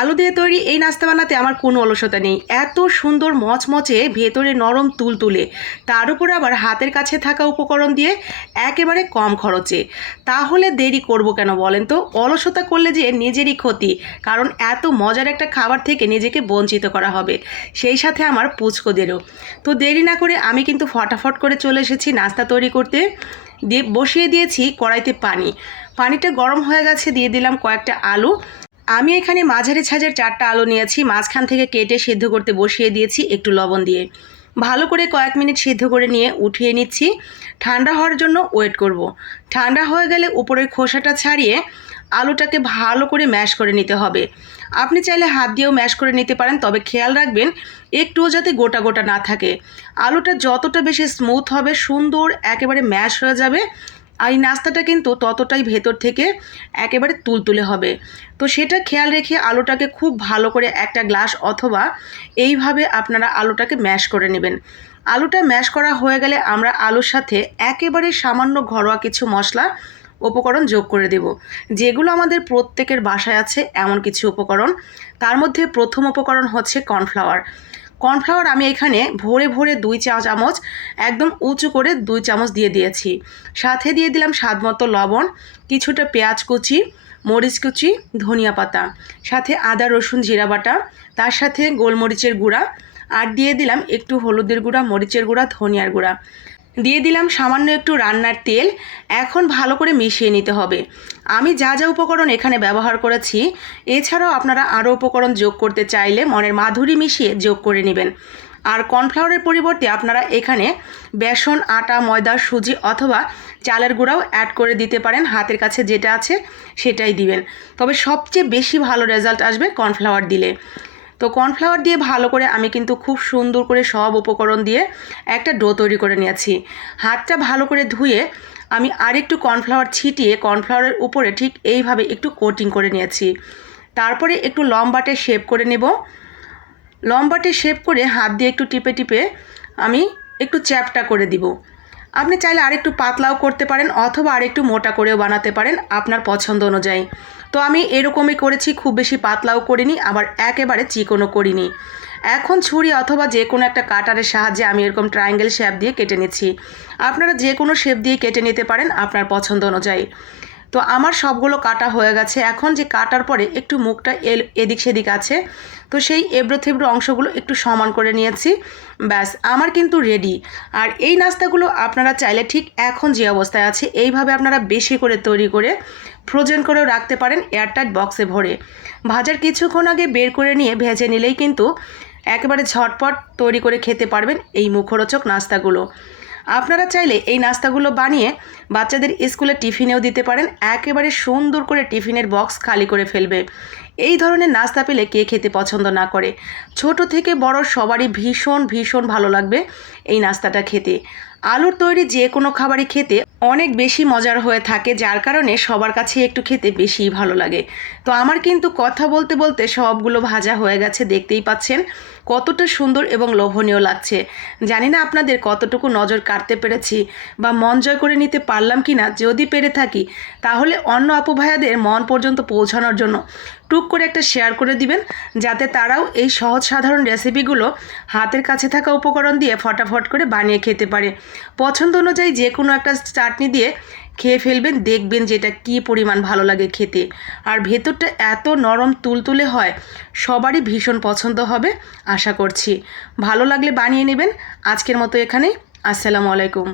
আলু দিয়ে তৈরি এই নাস্তা বানাতে আমার কোনো অলসতা নেই। এত সুন্দর মচমচে ভেতরে নরম তুলতুলে তার উপর আবার হাতের কাছে থাকা উপকরণ দিয়ে একেবারে কম খরচে। তাহলে দেরি করব কেন বলেন তো? অলসতা করলে যে নিজেরই ক্ষতি, কারণ এত মজার একটা খাবার থেকে নিজেকে বঞ্চিত করা হবে, সেই সাথে আমার পুচকোদেরও। তো দেরি না করে আমি কিন্তু ফটাফট করে চলে এসেছি নাস্তা তৈরি করতে। দিয়ে বসিয়ে দিয়েছি কড়াইতে পানি। পানিটা গরম হয়ে গেছে, দিয়ে দিলাম কয়েকটা আলু। আমি এখানে মাঝারি ছাজের চারটা আলু নিয়েছি, মাঝখান থেকে কেটে সিদ্ধ করতে বসিয়ে দিয়েছি একটু লবণ দিয়ে। ভালো করে কয়েক মিনিট সিদ্ধ করে নিয়ে উঠিয়ে নিচ্ছি। ঠান্ডা হওয়ার জন্য ওয়েট করব। ঠান্ডা হয়ে গেলে উপরের খোসাটা ছাড়িয়ে আলুটাকে ভালো করে ম্যাশ করে নিতে হবে। আপনি চাইলে হাত দিয়েও ম্যাশ করে নিতে পারেন, তবে খেয়াল রাখবেন একটুও যাতে গোটা গোটা না থাকে। আলুটা যতটা বেশি স্মুথ হবে, সুন্দর একেবারে ম্যাশ হয়ে যাবে। আর এই নাস্তাটা কিন্তু ততটাই ভেতর থেকে একেবারে তুলতুলে হবে। তো সেটা খেয়াল রেখে আলুটাকে খুব ভালো করে একটা গ্লাস অথবা এইভাবে আপনারা আলুটাকে ম্যাশ করে নেবেন। আলুটা ম্যাশ করা হয়ে গেলে আমরা আলুর সাথে একেবারে সামান্য ঘরোয়া কিছু মশলা উপকরণ যোগ করে দেব। যেগুলো আমাদের প্রত্যেকের বাসায় আছে এমন কিছু উপকরণ। তার মধ্যে প্রথম উপকরণ হচ্ছে কর্নফ্লাওয়ার। কর্নফ্লাওয়ার আমি এখানে ভরে ভরে দুই চা চামচ, একদম উঁচু করে দুই চামচ দিয়ে দিয়েছি। সাথে দিয়ে দিলাম স্বাদ মতো লবণ, কিছুটা পেঁয়াজ কুচি, মরিচ কুচি, ধনিয়া পাতা। সাথে আদা, রসুন, জিরা বাটা, তার সাথে গোলমরিচের গুঁড়া, আর দিয়ে দিলাম একটু হলুদের গুঁড়া, মরিচের গুঁড়া, ধনিয়ার গুঁড়া। দিয়ে দিলাম সামান্য একটু রান্নার তেল। এখন ভালো করে মিশিয়ে নিতে হবে। আমি যা যা উপকরণ এখানে ব্যবহার করেছি, এছাড়াও আপনারা আরও উপকরণ যোগ করতে চাইলে মনের মাধুরী মিশিয়ে যোগ করে নেবেন। আর কর্নফ্লাওয়ারের পরিবর্তে আপনারা এখানে বেসন, আটা, ময়দা, সুজি অথবা চালের গুঁড়াও অ্যাড করে দিতে পারেন। হাতের কাছে যেটা আছে সেটাই দিবেন। তবে সবচেয়ে বেশি ভালো রেজাল্ট আসবে কর্নফ্লাওয়ার দিলে। তো কর্নফ্লাওয়ার দিয়ে ভালো করে আমি কিন্তু খুব সুন্দর করে সব উপকরণ দিয়ে একটা ডো তৈরি করে নিয়েছি। হাতটা ভালো করে ধুয়ে আমি আরেকটু কর্নফ্লাওয়ার ছিটিয়ে কর্নফ্লাওয়ারের উপরে ঠিক এইভাবে একটু কোটিং করে নিয়েছি। তারপরে একটু লম্বাটে শেপ করে নেব। লম্বাটে শেপ করে হাত দিয়ে একটু টিপে টিপে আমি একটু চ্যাপটা করে দিব। আপনি চাইলে আরেকটু পাতলাও করতে পারেন অথবা আরেকটু মোটা করেও বানাতে পারেন আপনার পছন্দ অনুযায়ী। তো আমি এরকমই করেছি, খুব বেশি পাতলাও করিনি, আবার একেবারে চিকনও করিনি। এখন ছুরি অথবা যে কোনো একটা কাটারের সাহায্যে আমি এরকম ট্রায়াঙ্গেল শেপ দিয়ে কেটে নিচ্ছি। আপনারা যে কোনো শেপ দিয়ে কেটে নিতে পারেন আপনার পছন্দ অনুযায়ী। তো আমার সবগুলো কাটা হয়ে গেছে। এখন যে কাটার পরে একটু মুখটা এল এদিক সেদিক আছে। তো সেই এবড়ো থেবড়ো অংশগুলো একটু সমান করে নিয়েছি। ব্যাস, আমার কিন্তু রেডি আর এই নাস্তাগুলো আপনারা চাইলে ঠিক এখন যে অবস্থায় আছে, এইভাবে আপনারা বেশি করে তৈরি করে ফ্রোজেন করেও রাখতে পারেন এয়ারটাইট বক্সে ভরে। ভাজার কিছুক্ষণ আগে বের করে নিয়ে ভেজে নিলেই কিন্তু একেবারে ঝটপট তৈরি করে খেতে পারবেন এই মুখরোচক নাস্তাগুলো। আপনারা চাইলে এই নাস্তাগুলো বানিয়ে বাচ্চাদের স্কুলে টিফিনেও দিতে পারেন। একেবারে সুন্দর করে টিফিনের বক্স খালি করে ফেলবে। এই ধরনের নাস্তা পেলে কে খেতে পছন্দ না করে? ছোট থেকে বড় সবারই ভীষণ ভীষণ ভালো লাগবে এই নাস্তাটা খেতে। আলুর তৈরি যে কোনো খাবারই খেতে অনেক বেশি মজার হয়ে থাকে, যার কারণে সবার কাছে একটু খেতে বেশিই ভালো লাগে। তো আমার কিন্তু কথা বলতে বলতে সবগুলো ভাজা হয়ে গেছে, দেখতেই পাচ্ছেন কতটা সুন্দর এবং লোভনীয় লাগছে। জানি না আপনাদের কতটুকু নজর কাটতে পেরেছি বা মন জয় করে নিতে পারলাম কি না যদি পেরে থাকি, তাহলে অন্য আপু ভাইয়াদের মন পর্যন্ত পৌঁছানোর জন্য টুক করে একটা শেয়ার করে দিবেন, যাতে তারাও এই সহজ সাধারণ রেসিপিগুলো হাতের কাছে থাকা উপকরণ দিয়ে ফটাফট করে বানিয়ে খেতে পারে। পছন্দ অনুযায়ী যে কোনো একটা চাটনি দিয়ে খেয়ে ফেলবেন, দেখবেন যেটা কি পরিমাণ ভালো লাগে খেতে। আর ভেতরটা এত নরম তুলতুলে হয়, সবারই ভীষণ পছন্দ হবে, আশা করছি। ভালো লাগলে বানিয়ে নেবেন। আজকের মতো এখানে আসসালামু আলাইকুম।